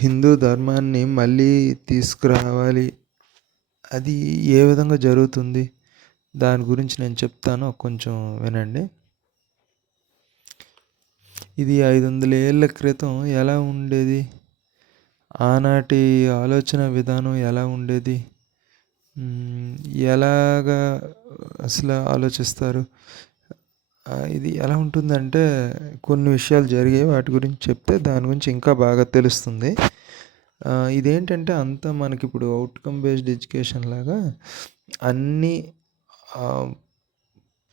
హిందూ ధర్మాన్ని మళ్ళీ తీసుకురావాలి. అది ఏ విధంగా జరుగుతుంది? దాని గురించి నేను చెప్తాను, కొంచెం వినండి. ఇది 500 ఏళ్ల క్రితం ఎలా ఉండేది? ఆనాటి ఆలోచన విధానం ఎలా ఉండేది? ఎలాగా అసలు ఆలోచిస్తారు? ఇది ఎలా ఉంటుందంటే, కొన్ని విషయాలు జరిగాయి, వాటి గురించి చెప్తే దాని గురించి ఇంకా బాగా తెలుస్తుంది. ఇదేంటంటే అంతా మనకిప్పుడు అవుట్కమ్ బేస్డ్ ఎడ్యుకేషన్ లాగా అన్నీ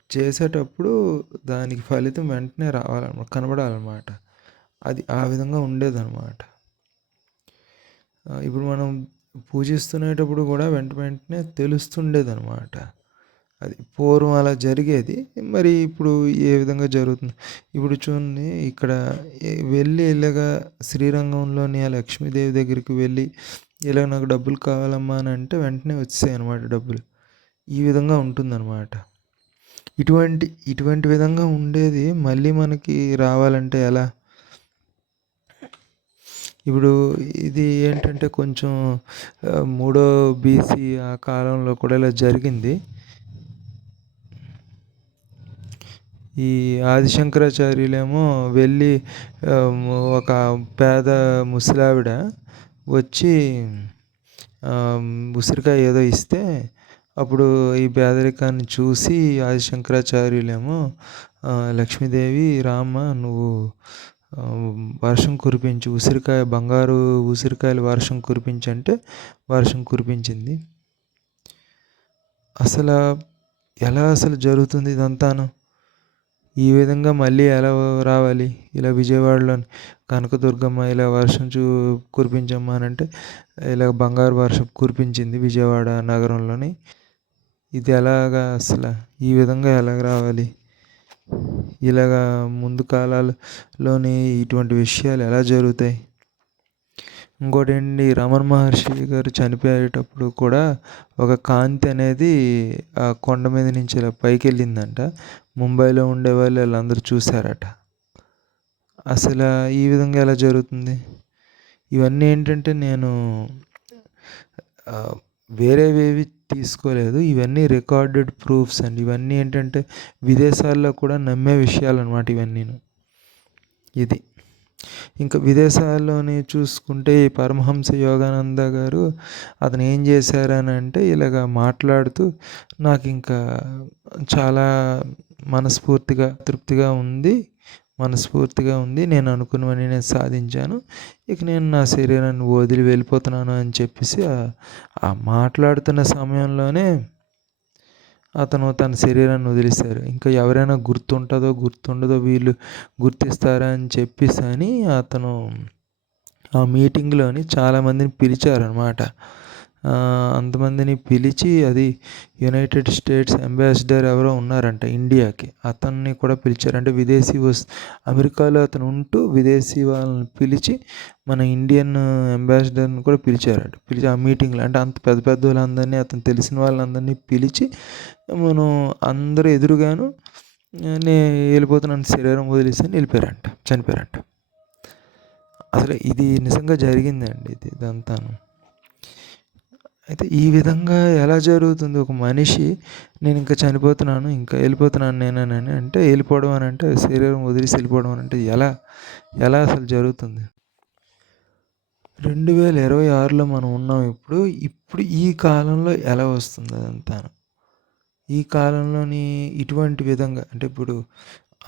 చేసేటప్పుడు దానికి ఫలితం వెంటనే రావాలన్నమాట, కనబడాలన్నమాట. అది ఆ విధంగా ఉండేదన్నమాట. ఇప్పుడు మనం పూజిస్తునేటప్పుడు కూడా వెంటనే తెలుస్తుండేదన్నమాట. అది పూర్వం అలా జరిగేది. మరి ఇప్పుడు ఏ విధంగా జరుగుతుంది? ఇప్పుడు చూడండి, ఇక్కడ వెళ్ళి ఇలాగా శ్రీరంగంలోని ఆ లక్ష్మీదేవి దగ్గరికి వెళ్ళి, ఇలా నాకు డబ్బులు కావాలమ్మా అని అంటే వెంటనే వచ్చేసాయి అన్నమాట డబ్బులు. ఈ విధంగా ఉంటుందన్నమాట. ఇటువంటి విధంగా ఉండేది మళ్ళీ మనకి రావాలంటే ఎలా? ఇప్పుడు ఇది ఏంటంటే కొంచెం మూడో బీసీ ఆ కాలంలో కూడా ఇలా జరిగింది. ఈ ఆదిశంకరాచార్యులేమో వెళ్ళి ఒక పేద ముసలావిడ వచ్చి ఉసిరికాయ ఏదో ఇస్తే, అప్పుడు ఈ పేదరికాన్ని చూసి ఆదిశంకరాచార్యులేమో లక్ష్మీదేవి, రామ్మ నువ్వు వర్షం కురిపించి, బంగారు ఉసిరికాయలు వర్షం కురిపించంటే వర్షం కురిపించింది. ఎలా జరుగుతుంది ఇదంతాను? ఈ విధంగా మళ్ళీ ఎలా రావాలి? ఇలా విజయవాడలోని కనకదుర్గమ్మ ఇలా వర్షం కురిపించమ్మా అని అంటే ఇలా బంగారు వర్షం కురిపించింది విజయవాడ నగరంలోని. ఇది ఎలాగా ఈ విధంగా ఎలాగ రావాలి? ఇలాగా ముందు కాలాల్లోని ఇటువంటి విషయాలు ఎలా జరుగుతాయి? ఇంకోటి ఏంటి, రమణ మహర్షి గారు చనిపోయేటప్పుడు కూడా ఒక కాంతి అనేది ఆ కొండ మీద నుంచి ఇలా పైకి వెళ్ళిందంట. ముంబైలో ఉండేవాళ్ళు వాళ్ళందరూ చూశారట. ఈ విధంగా ఎలా జరుగుతుంది? ఇవన్నీ ఏంటంటే నేను వేరేవేవి తీసుకోలేదు, ఇవన్నీ రికార్డెడ్ ప్రూఫ్స్ అండి. ఇవన్నీ ఏంటంటే విదేశాల్లో కూడా నమ్మే విషయాలు అనమాట ఇవన్నీ. ఇది ఇంకా విదేశాల్లోని చూసుకుంటే ఈ పరమహంస యోగానంద గారు అతను ఏం చేశారని అంటే ఇలాగ మాట్లాడుతూ నాకు ఇంకా చాలా తృప్తిగా ఉంది, నేను అనుకున్నవన్నీ నేను సాధించాను, ఇక నేను నా శరీరాన్ని వదిలి వెళ్ళిపోతున్నాను అని చెప్పేసి ఆ మాట్లాడుతున్న సమయంలోనే అతను తన శరీరాన్ని వదిలేశారు. ఇంకా ఎవరైనా గుర్తుండదో వీళ్ళు గుర్తిస్తారా అని చెప్పేసి అని అతను ఆ మీటింగ్లోని చాలామందిని పిలిచారనమాట. అంతమందిని పిలిచి, అది యునైటెడ్ స్టేట్స్ అంబాసిడర్ ఎవరో ఉన్నారంట ఇండియాకి, అతన్ని కూడా పిలిచారు. అంటే అమెరికాలో అతను ఉంటూ విదేశీ వాళ్ళని పిలిచి మన ఇండియన్ అంబాసిడర్ని కూడా పిలిచి ఆ మీటింగ్లో, అంటే అంత పెద్ద వాళ్ళందరినీ, అతను తెలిసిన వాళ్ళందరినీ పిలిచి మనం అందరూ ఎదురుగాను నేను వెళ్ళిపోతున్నాను, శరీరం వదిలేసి చనిపోయారంట. ఇది నిజంగా జరిగిందండి, ఇదంతాను. అయితే ఈ విధంగా ఎలా జరుగుతుంది? ఒక మనిషి నేను ఇంకా చనిపోతున్నాను, ఇంకా వెళ్ళిపోతున్నాను నేనని అంటే, వెళ్ళిపోవడం అని అంటే శరీరం వదిలేసి వెళ్ళిపోవడం అని అంటే ఎలా జరుగుతుంది? 2026లో మనం ఉన్నాం. ఇప్పుడు ఈ కాలంలో ఎలా వస్తుంది అదంతా? ఈ కాలంలోని ఇటువంటి విధంగా అంటే ఇప్పుడు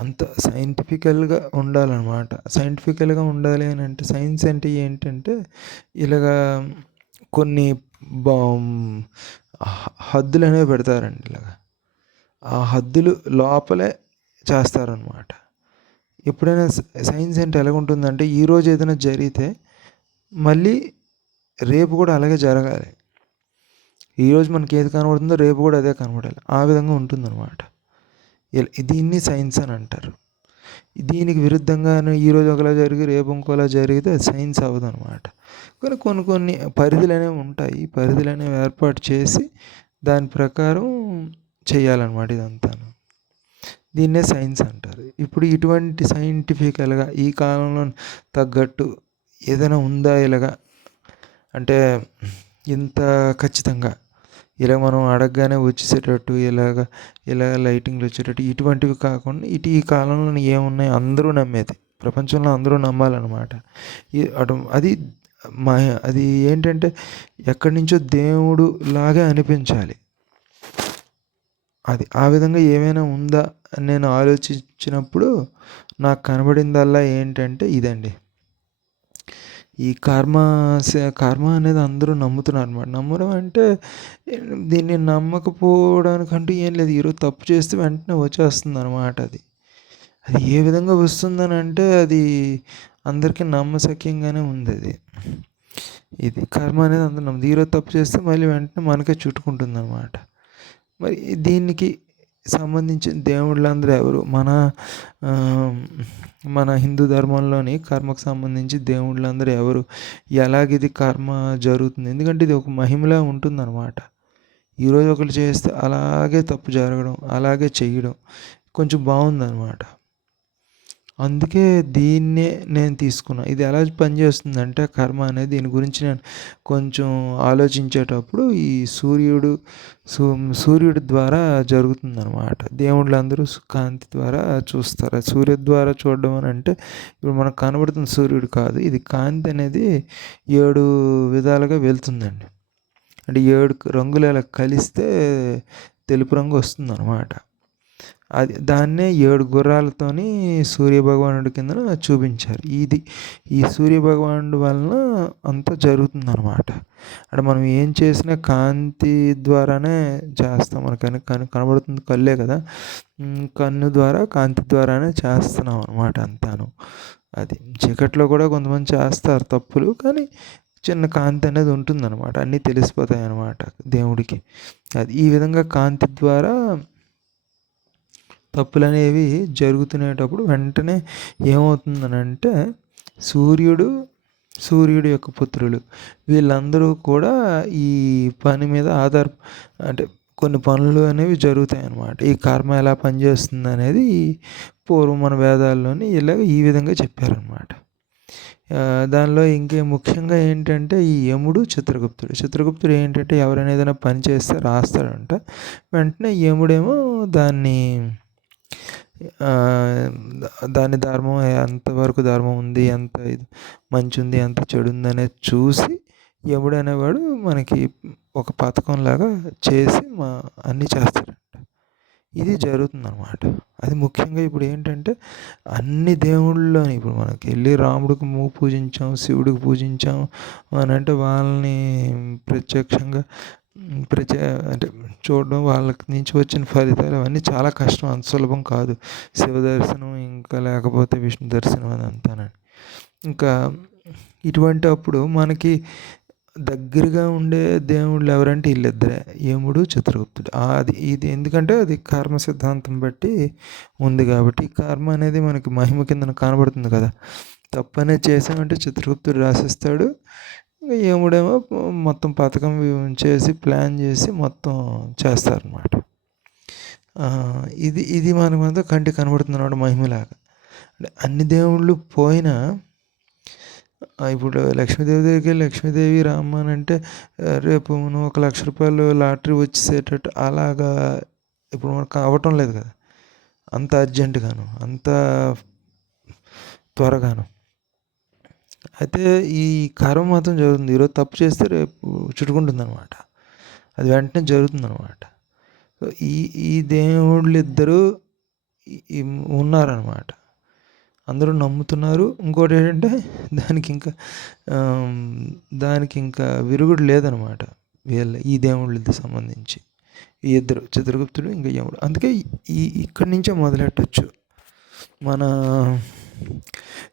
అంత సైంటిఫికల్గా ఉండాలన్నమాట. సైంటిఫికల్గా ఉండాలి అని అంటే, సైన్స్ అంటే ఏంటంటే ఇలాగా కొన్ని హద్దులు అనేవి పెడతారండి. ఇలాగా ఆ హద్దులు లోపలే చేస్తారనమాట. ఎప్పుడైనా సైన్స్ అంటే ఎలాగుంటుందంటే, ఈరోజు ఏదైనా జరిగితే మళ్ళీ రేపు కూడా అలాగే జరగాలి. ఈరోజు మనకి ఏది కనబడుతుందో రేపు కూడా అదే కనబడాలి. ఆ విధంగా ఉంటుందన్నమాట. దీన్ని సైన్స్ అని అంటారు. దీనికి విరుద్ధంగానే ఈరోజు ఒకలా జరిగి రేపు ఇంకోలా జరిగితే అది సైన్స్ అవ్వదు అనమాట. కానీ కొన్ని పరిధులు అనేవి ఉంటాయి. పరిధులు అనేవి ఏర్పాటు చేసి దాని ప్రకారం చేయాలన్నమాట ఇదంతా. దీన్నే సైన్స్ అంటారు. ఇప్పుడు ఇటువంటి సైంటిఫికల్గా ఈ కాలంలో తగ్గట్టు ఏదైనా ఉందా ఇలాగా అంటే ఇంత ఖచ్చితంగా ఇలా మనం అడగగానే వచ్చేసేటట్టు ఇలాగ లైటింగ్లు వచ్చేటట్టు ఇటువంటివి కాకుండా ఈ కాలంలో ఏమున్నాయి అందరూ నమ్మేది ప్రపంచంలో అందరూ నమ్మాలన్నమాట. అది మా అది ఏంటంటే ఎక్కడి నుంచో దేవుడు లాగా అనిపించాలి. అది ఆ విధంగా ఏమైనా ఉందా అని నేను ఆలోచించినప్పుడు నాకు కనబడిందల్లా ఏంటంటే ఇదండి. ఈ కర్మ అనేది అందరూ నమ్ముతున్నారనమాట. నమ్మడం అంటే దీన్ని నమ్మకపోవడానికంటూ ఏం లేదు. ఈరోజు తప్పు చేస్తే వెంటనే వచ్చేస్తుందనమాట అది. అది ఏ విధంగా వస్తుందనంటే అది అందరికీ నమ్మశక్యంగానే ఉందది. ఇది కర్మ అనేది అందరూ నమ్ముతారు. ఈరోజు తప్పు చేస్తే మళ్ళీ వెంటనే మనకే చుట్టుకుంటుందనమాట. మరి దీనికి సంబంధించిన దేవుళ్ళందరూ ఎవరు? మన హిందూ ధర్మంలోని కర్మకు సంబంధించి దేవుళ్ళందరూ ఎవరు? ఎలాగిది కర్మ జరుగుతుంది? ఎందుకంటే ఇది ఒక మహిమలా ఉంటుందన్నమాట. ఈరోజు ఒకళ్ళు చేస్తే అలాగే తప్పు జరగడం, అలాగే చెయ్యడం కొంచెం బాగుందన్నమాట. అందుకే దీన్నే నేను తీసుకున్నా. ఇది ఎలా పనిచేస్తుందంటే కర్మ అనేది దీని గురించి నేను కొంచెం ఆలోచించేటప్పుడు ఈ సూర్యుడి ద్వారా జరుగుతుందనమాట. దేవుళ్ళందరూ కాంతి ద్వారా చూస్తారు. సూర్యుడి ద్వారా చూడడం అని అంటే ఇప్పుడు మనకు కనబడుతున్న సూర్యుడు కాదు. ఇది కాంతి అనేది 7 విధాలుగా వెళ్తుందండి. అంటే 7 రంగులు అలా కలిస్తే తెలుపు రంగు వస్తుందన్నమాట. దాన్నే 7 గుర్రాలతోని సూర్యభగవానుడి కిందన చూపించారు. ఈ సూర్యభగవానుడి వలన అంతా జరుగుతుందన్నమాట. అంటే మనం ఏం చేసినా కాంతి ద్వారానే చేస్తాం. మనకని కనబడుతుంది కళ్ళే కదా. కన్ను ద్వారా కాంతి ద్వారానే చేస్తున్నాం అనమాట అంతాను. అది చీకట్లో కూడా కొంతమంది చేస్తారు తప్పులు, కానీ చిన్న కాంతి అనేది ఉంటుందన్నమాట. అన్నీ తెలిసిపోతాయి అన్నమాట దేవుడికి. అది ఈ విధంగా కాంతి ద్వారా తప్పులనేవి జరుగుతునేటప్పుడు వెంటనే ఏమవుతుందనంటే సూర్యుడు యొక్క పుత్రులు వీళ్ళందరూ కూడా ఈ పని మీద అంటే కొన్ని పనులు అనేవి జరుగుతాయి అన్నమాట. ఈ కర్మ ఎలా పనిచేస్తుంది అనేది పూర్వం మన వేదాల్లోని ఈ విధంగా చెప్పారనమాట. దానిలో ఇంకే ముఖ్యంగా ఏంటంటే ఈ యముడు చిత్రగుప్తుడు ఏంటంటే ఎవరైనా ఏదైనా పని చేస్తే రాస్తాడంట. వెంటనే యముడేమో దాని ధర్మం ఎంతవరకు ధర్మం ఉంది, ఎంత ఇది మంచి ఉంది, ఎంత చెడు ఉంది అనేది చూసి యముడు అనేవాడు మనకి ఒక పథకంలాగా చేసి అన్నీ చేస్తాడంట. ఇది జరుగుతుందన్నమాట. అది ముఖ్యంగా ఇప్పుడు ఏంటంటే అన్ని దేవుళ్ళని ఇప్పుడు మనకి వెళ్ళి రాముడికి పూజించాం, శివుడికి పూజించాం అని అంటే వాళ్ళని ప్రత్యక్షంగా అంటే చూడడం, వాళ్ళకి నుంచి వచ్చిన ఫలితాలు అవన్నీ చాలా కష్టం, అంత సులభం కాదు. శివ దర్శనం ఇంకా లేకపోతే విష్ణు దర్శనం అని అంతానండి. ఇంకా ఇటువంటి అప్పుడు మనకి దగ్గరగా ఉండే దేవుళ్ళు ఎవరంటే వీళ్ళిద్దరే, యముడు చిత్రగుప్తుడు. ఇది ఎందుకంటే అది కర్మ సిద్ధాంతం బట్టి ఉంది కాబట్టి కర్మ అనేది మనకి మహిమ కింద కనబడుతుంది కదా. తప్పు అనేది చేసామంటే చిత్రగుప్తుడు రాసిస్తాడు. యముడేమో మొత్తం పథకం చేసి ప్లాన్ చేసి మొత్తం చేస్తారనమాట. ఇది మనమంతా కంటికి కనబడుతుంది అన్నమాట మహిమలాగా. అంటే అన్ని దేవుళ్ళు పోయినా ఇప్పుడు లక్ష్మీదేవి దగ్గరికి వెళ్ళి లక్ష్మీదేవి రామ్మ అని అంటే రేపు నువ్వు 1,00,000 రూపాయలు లాటరీ వచ్చేసేటట్టు అలాగా ఇప్పుడు మనకు అవ్వటం లేదు కదా, అంత అర్జెంటుగాను, అంత త్వరగాను. అయితే ఈ కర్మ మాత్రం జరుగుతుంది. ఈరోజు తప్పు చేస్తే రేపు చుట్టుకుంటుందన్నమాట. అది వెంటనే జరుగుతుందన్నమాట. సో ఈ దేవుళ్ళిద్దరూ ఉన్నారన్నమాట. అందరూ నమ్ముతున్నారు. ఇంకోటి ఏంటంటే దానికి ఇంకా విరుగుడు లేదనమాట ఈ దేవుళ్ళకి సంబంధించి. ఈ ఇద్దరు చిత్రగుప్తుడు ఇంకా యముడు. అందుకే ఇక్కడి నుంచే మొదలెట్టచ్చు మన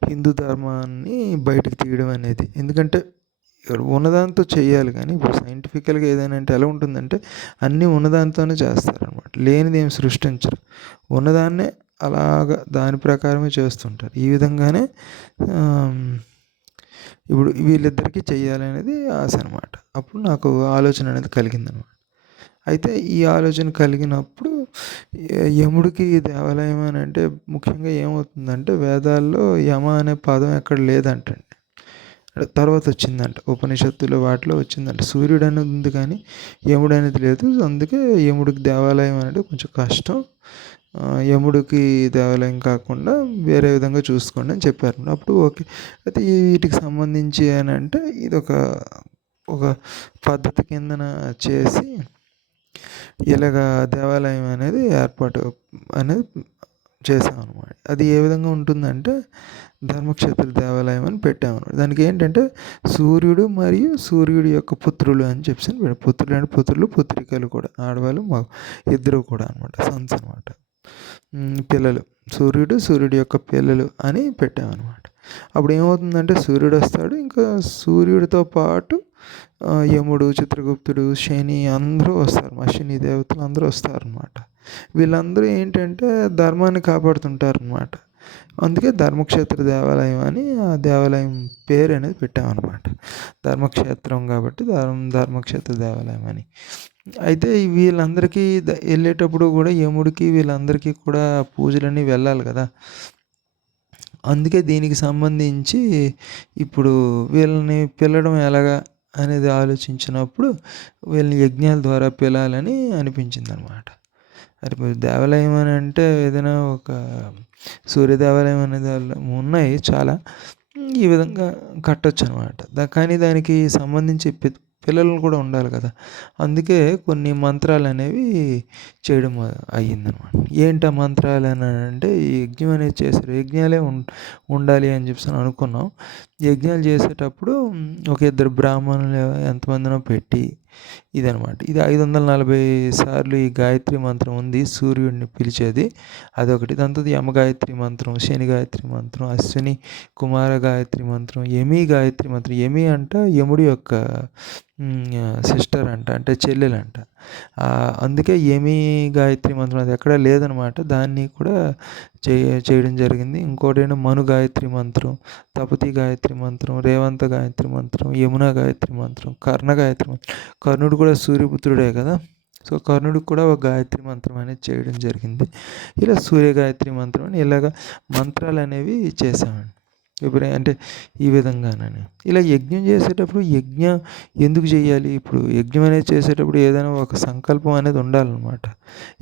హిందూ ధర్మాన్ని బయటకు తీయడం అనేది. ఎందుకంటే ఉన్నదాంతో చేయాలి, కానీ ఇప్పుడు సైంటిఫికల్గా ఏదైనా అంటే ఎలా ఉంటుందంటే అన్నీ ఉన్నదాంతోనే చేస్తారనమాట. లేనిది ఏం సృష్టించరు, ఉన్నదాన్నే అలాగా దాని ప్రకారమే చేస్తుంటారు. ఈ విధంగానే ఇప్పుడు వీళ్ళిద్దరికీ చెయ్యాలనేది ఆశ అనమాట. అప్పుడు నాకు ఆలోచన అనేది కలిగిందనమాట. అయితే ఈ ఆలోచన కలిగినప్పుడు యముడికి దేవాలయం అని అంటే ముఖ్యంగా ఏమవుతుందంటే వేదాల్లో యమ అనే పదం ఎక్కడ లేదంటండి. తర్వాత వచ్చిందంట, ఉపనిషత్తులో వాటిలో వచ్చిందంట. సూర్యుడు అనేది ఉంది కానీ యముడు అనేది లేదు. అందుకే యముడికి దేవాలయం అనేది కొంచెం కష్టం. యముడికి దేవాలయం కాకుండా వేరే విధంగా చూసుకోండి అని చెప్పారు. అప్పుడు ఓకే. అయితే వీటికి సంబంధించి అని అంటే ఇది ఒక పద్ధతి కిందన చేసి ఇలాగా దేవాలయం అనేది ఏర్పాటు అనేది చేసామన్నమాట. అది ఏ విధంగా ఉంటుందంటే ధర్మక్షేత్ర దేవాలయం అని పెట్టామన్నమాట. దానికి ఏంటంటే సూర్యుడు మరియు సూర్యుడి యొక్క పుత్రులు అని చెప్పేసి పుత్రులు అంటే పుత్రులు పుత్రికలు కూడా, ఆడవాళ్ళు ఇద్దరు కూడా అనమాట, సన్స్ అనమాట, పిల్లలు. సూర్యుడి యొక్క పిల్లలు అని పెట్టామన్నమాట. అప్పుడు ఏమవుతుందంటే సూర్యుడు వస్తాడు, ఇంకా సూర్యుడితో పాటు యముడు, చిత్రగుప్తుడు, శని అందరూ వస్తారు, అశ్విని దేవతలు అందరూ వస్తారనమాట. వీళ్ళందరూ ఏంటంటే ధర్మాన్ని కాపాడుతుంటారనమాట. అందుకే ధర్మక్షేత్ర దేవాలయం అని ఆ దేవాలయం పేరు అనేది పెట్టామన్నమాట. ధర్మక్షేత్రం కాబట్టి ధర్మక్షేత్ర దేవాలయం అని. అయితే వీళ్ళందరికీ వెళ్ళేటప్పుడు కూడా యముడికి వీళ్ళందరికీ కూడా పూజలన్నీ వెళ్ళాలి కదా. అందుకే దీనికి సంబంధించి ఇప్పుడు వీళ్ళని పిలవడం ఎలాగా అనేది ఆలోచించినప్పుడు వీళ్ళని యజ్ఞాల ద్వారా పిలాలని అనిపించింది అనమాట. అది దేవాలయం అని అంటే ఏదైనా ఒక సూర్య దేవాలయం అనేది ఉన్నాయి చాలా, ఈ విధంగా కట్టొచ్చు అనమాట. కానీ దానికి సంబంధించి పిల్లలు కూడా ఉండాలి కదా. అందుకే కొన్ని మంత్రాలు అనేవి చేయడం అయ్యిందనమాట. ఏంటి ఆ మంత్రాలు అని అంటే ఈ యజ్ఞం అనేది చేశారు, యజ్ఞాలే ఉండాలి అని చెప్పి అనుకున్నాం. యజ్ఞాలు చేసేటప్పుడు ఒక ఇద్దరు బ్రాహ్మణులు ఎంతమందినో పెట్టి ఇదనమాట. ఇది 540 సార్లు ఈ గాయత్రి మంత్రం ఉంది, సూర్యుడిని పిలిచేది అదొకటి. దాంతో యమ గాయత్రి మంత్రం, శని గాయత్రి మంత్రం, అశ్విని కుమార గాయత్రి మంత్రం, యమి గాయత్రి మంత్రం. యమి అంట యముడి యొక్క సిస్టర్ అంట, అంటే చెల్లెలంట. అందుకే యమి గాయత్రి మంత్రం అది ఎక్కడా లేదనమాట. దాన్ని కూడా చేయడం జరిగింది. ఇంకోటి ఏంటో మను గాయత్రి మంత్రం, తపతి గాయత్రి మంత్రం, రేవంత గాయత్రి మంత్రం, యమున గాయత్రి మంత్రం, కర్ణ గాయత్రి మంత్రం. కర్ణుడు కూడా సూర్యపుత్రుడే కదా, సో కర్ణుడికి కూడా ఒక గాయత్రి మంత్రం అనేది చేయడం జరిగింది. ఇలా సూర్య గాయత్రి మంత్రం అని ఇలాగ మంత్రాలు అనేవి చేశామండి. ఇప్పుడు అంటే ఈ విధంగానని ఇలా యజ్ఞం చేసేటప్పుడు యజ్ఞం ఎందుకు చేయాలి? ఇప్పుడు యజ్ఞం అనేది చేసేటప్పుడు ఏదైనా ఒక సంకల్పం అనేది ఉండాలన్నమాట.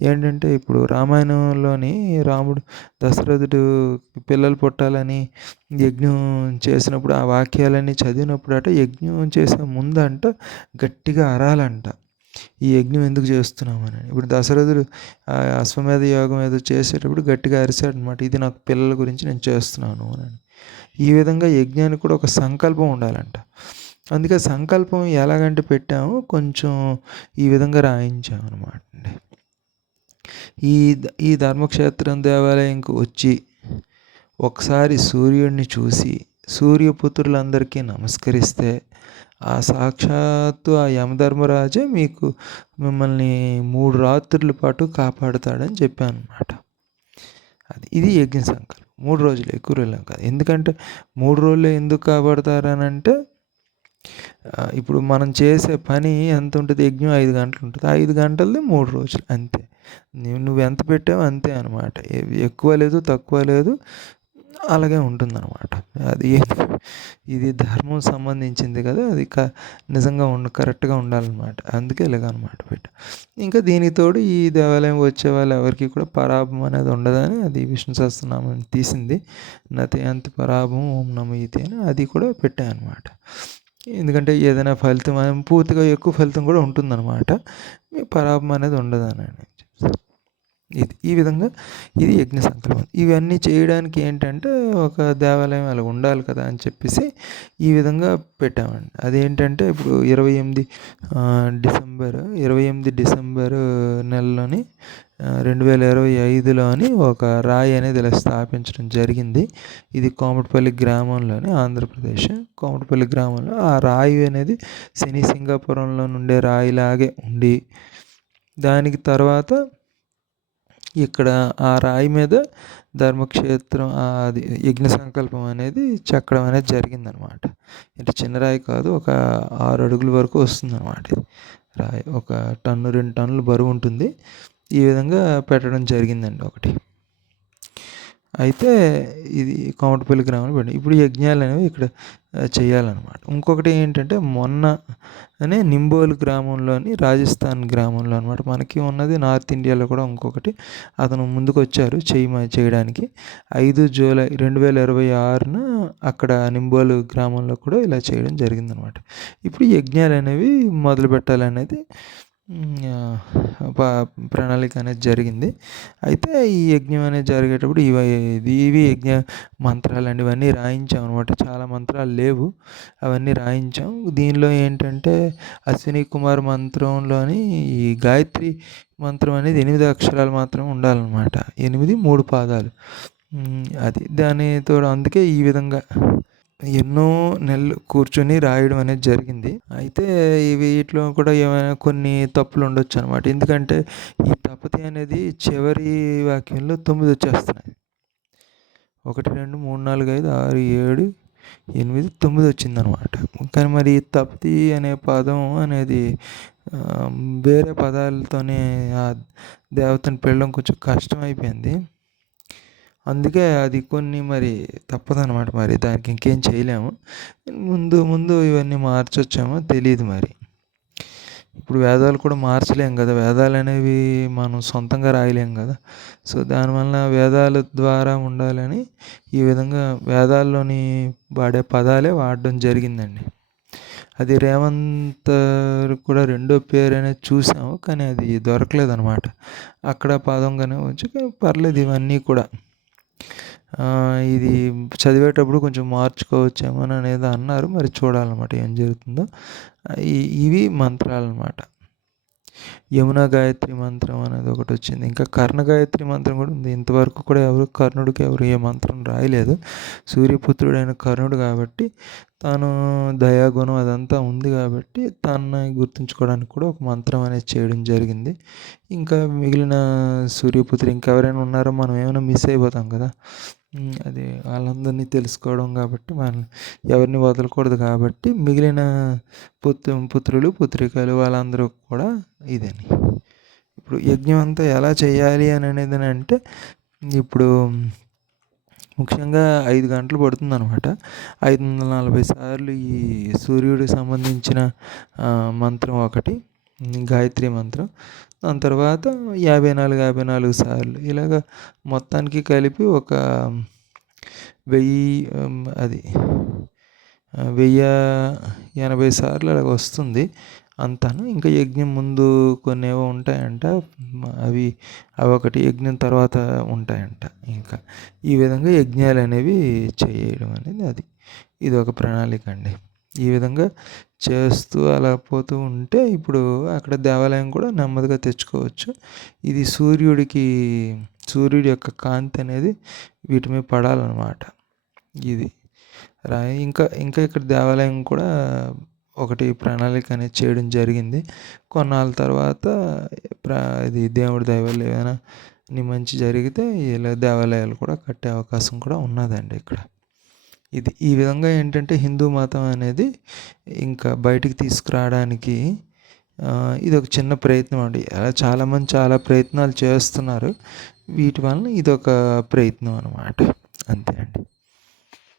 ఏంటంటే ఇప్పుడు రామాయణంలోని రాముడు దశరథుడు పిల్లలు పుట్టాలని యజ్ఞం చేసినప్పుడు ఆ వాక్యాలన్నీ చదివినప్పుడు యజ్ఞం చేసే ముందంట గట్టిగా అరాలంట, ఈ యజ్ఞం ఎందుకు చేస్తున్నామని. ఇప్పుడు దశరథుడు అశ్వమేధ యోగం ఏదో చేసేటప్పుడు గట్టిగా అరిశాడు అనమాట, ఇది నాకు పిల్లల గురించి నేను చేస్తున్నాను అని. ఈ విధంగా యజ్ఞానికి కూడా ఒక సంకల్పం ఉండాలంట. అందుకే సంకల్పం ఎలాగంటే పెట్టాము, కొంచెం ఈ విధంగా రాయించాము అనమాట అండి. ఈ ధర్మక్షేత్రం దేవాలయంకి వచ్చి ఒకసారి సూర్యుడిని చూసి సూర్యపుత్రులందరికీ నమస్కరిస్తే ఆ సాక్షాత్తు ఆ యమధర్మరాజే మిమ్మల్ని 3 రాత్రుల పాటు కాపాడుతాడని చెప్పాను అనమాట. ఇది యజ్ఞ సంకల్పం. 3 రోజులు, ఎక్కువ రోజులు కాదు. ఎందుకంటే 3 రోజులు ఎందుకు కాపాడుతారని అంటే ఇప్పుడు మనం చేసే పని ఎంత ఉంటుంది, యజ్ఞం 5 గంటలు ఉంటుంది, 5 గంటలది 3 రోజులు అంతే. నువ్వు ఎంత పెట్టావు అంతే అనమాట, ఎక్కువ లేదు తక్కువ లేదు, అలాగే ఉంటుందన్నమాట. అది ఇది ధర్మం సంబంధించింది కదా, అది నిజంగా కరెక్ట్గా ఉండాలన్నమాట. అందుకే ఇలాగనమాట పెట్టా. ఇంకా దీనికి తోడు ఈ దేవాలయం వచ్చే వాళ్ళు ఎవరికి కూడా పరాభం అనేది ఉండదని అది విష్ణు సహస్రనామం తీసింది, నతయాంతి పరాభం ఓం నమో ఇతి అని అది కూడా పెట్టాను అనమాట. ఎందుకంటే ఏదైనా ఫలితం పూర్తిగా ఎక్కువ ఫలితం కూడా ఉంటుందన్నమాట, పరాభం అనేది ఉండదని. ఈ విధంగా ఇది యజ్ఞ సంకల్పం. ఇవన్నీ చేయడానికి ఏంటంటే ఒక దేవాలయం అలా ఉండాలి కదా అని చెప్పేసి ఈ విధంగా పెట్టామండి. అదేంటంటే ఇప్పుడు 28 డిసెంబర్ నెలలోని 2025లోని ఒక రాయి అనేది ఇలా స్థాపించడం జరిగింది. ఇది కోమటిపల్లి గ్రామంలోని, ఆంధ్రప్రదేశ్ కోమటిపల్లి గ్రామంలో. ఆ రాయి అనేది శని సింగాపురంలో నుండే రాయిలాగే ఉండి, దానికి తర్వాత ఇక్కడ ఆ రాయి మీద ధర్మక్షేత్రం అది యజ్ఞ సంకల్పం అనేది చెక్కడం అనేది జరిగిందనమాట. అంటే చిన్న రాయి కాదు, ఒక 6 అడుగుల వరకు వస్తుందన్నమాట. రాయి ఒక 2 టన్నులు బరువు ఉంటుంది. ఈ విధంగా పెట్టడం జరిగిందండి ఒకటి. అయితే ఇది కోమటిపల్లి గ్రామంలో పెట్టాం. ఇప్పుడు యజ్ఞాలు అనేవి ఇక్కడ చేయాలన్నమాట. ఇంకొకటి ఏంటంటే మొన్ననే నింబోల్ గ్రామంలోని రాజస్థాన్ గ్రామంలో అనమాట. మనకి ఉన్నది నార్త్ ఇండియాలో కూడా ఇంకొకటి అతను ముందుకొచ్చారు చేయడానికి. 5 జూలై 2026న అక్కడ నింబోల్ గ్రామంలో కూడా ఇలా చేయడం జరిగిందనమాట. ఇప్పుడు యజ్ఞాలు అనేవి మొదలు పెట్టాలనేది ప్రణాళిక అనేది జరిగింది. అయితే ఈ యజ్ఞం అనేది జరిగేటప్పుడు ఇవి యజ్ఞ మంత్రాలండి. ఇవన్నీ రాయించాం అనమాట. చాలా మంత్రాలు లేవు, అవన్నీ రాయించాం. దీనిలో ఏంటంటే అశ్విని కుమార్ మంత్రంలోని ఈ గాయత్రి మంత్రం అనేది 8 అక్షరాలు మాత్రమే ఉండాలన్నమాట. 8, 3 పాదాలు. అది దానితో అందుకే ఈ విధంగా ఎన్నో నెలలు కూర్చొని రాయడం అనేది జరిగింది. అయితే వీటిలో కూడా ఏమైనా కొన్ని తప్పులు ఉండొచ్చు అనమాట. ఎందుకంటే ఈ తపతి అనేది చివరి వాక్యంలో 9 వచ్చేస్తున్నాయి. 1, 2, 3, 4, 5, 6, 7, 8, 9 వచ్చిందనమాట. కానీ మరి తపతి అనే పదం అనేది వేరే పదాలతోనే ఆ దేవతని పిలవడం కొంచెం కష్టం అయిపోయింది. అందుకే అది కొన్ని మరి తప్పదనమాట. మరి దానికి ఇంకేం చేయలేము. ముందు ఇవన్నీ మార్చొచ్చేమో తెలీదు మరి. ఇప్పుడు వేదాలు కూడా మార్చలేం కదా. వేదాలు అనేవి మనం సొంతంగా రాయలేం కదా. సో దానివల్ల వేదాల ద్వారా ఉండాలని ఈ విధంగా వేదాల్లోని వాడే పదాలే వాడడం జరిగిందండి. అది రేవంత్ కూడా రెండో పేరు అనేది చూసాము, కానీ అది దొరకలేదనమాట. అక్కడ పదంగానే వచ్చి పర్లేదు ఇవన్నీ కూడా ఇది చదివేటప్పుడు కొంచెం మార్చుకోవచ్చేమో అనేది అన్నారు. మరి చూడాలన్నమాట ఏం జరుగుతుందో. ఇవి మంత్రాలన్నమాట. యమున గాయత్రి మంత్రం అనేది ఒకటి వచ్చింది. ఇంకా కర్ణ గాయత్రి మంత్రం కూడా ఉంది. ఇంతవరకు కూడా కర్ణుడికి ఏ మంత్రం రాయలేదు. సూర్యపుత్రుడైన కర్ణుడు కాబట్టి తాను దయాగుణం అదంతా ఉంది కాబట్టి తనని గుర్తుంచుకోవడానికి కూడా ఒక మంత్రం అనేది చేయడం జరిగింది. ఇంకా మిగిలిన సూర్యపుత్రులు ఇంకెవరైనా ఉన్నారో మనం ఏమైనా మిస్ అయిపోతాం కదా. అది వాళ్ళందరినీ తెలుసుకోవడం కాబట్టి మనం ఎవరిని వదలకూడదు కాబట్టి మిగిలిన పుత్రులు పుత్రికలు వాళ్ళందరూ కూడా ఇదని. ఇప్పుడు యజ్ఞం అంతా ఎలా చేయాలి అని అనేది అంటే ఇప్పుడు ముఖ్యంగా 5 గంటలు పడుతుందనమాట. 540 సార్లు ఈ సూర్యుడికి సంబంధించిన మంత్రం ఒకటి, గాయత్రి మంత్రం. దాని తర్వాత 54 సార్లు ఇలాగ మొత్తానికి కలిపి ఒక 1080 సార్లు అలాగ వస్తుంది అంతాను. ఇంకా యజ్ఞం ముందు కొన్ని ఏవో ఉంటాయంట, అవి ఒకటి యజ్ఞం తర్వాత ఉంటాయంట. ఇంకా ఈ విధంగా యజ్ఞాలు అనేవి చేయడం అనేది ఇది ఒక ప్రణాళిక అండి. ఈ విధంగా చేస్తూ అలా పోతూ ఉంటే ఇప్పుడు అక్కడ దేవాలయం కూడా నెమ్మదిగా తెచ్చుకోవచ్చు. ఇది సూర్యుడి యొక్క కాంతి అనేది వీటి మీద పడాలన్నమాట. ఇది ఇంకా ఇక్కడ దేవాలయం కూడా ఒకటి ప్రణాళిక అనేది చేయడం జరిగింది. కొన్నాళ్ళ తర్వాత ఇది దేవుడి దయ వల్ల ఏమైనా మంచి జరిగితే ఇలా దేవాలయాలు కూడా కట్టే అవకాశం కూడా ఉన్నదండి ఇక్కడ. ఈ విధంగా ఏంటంటే హిందూ మతం అనేది ఇంకా బయటికి తీసుకురావడానికి ఇది ఒక చిన్న ప్రయత్నం అండి. అలా చాలామంది చాలా ప్రయత్నాలు చేస్తున్నారు. వీటి వలన ఇదొక ప్రయత్నం అన్నమాట. అంతే అండి.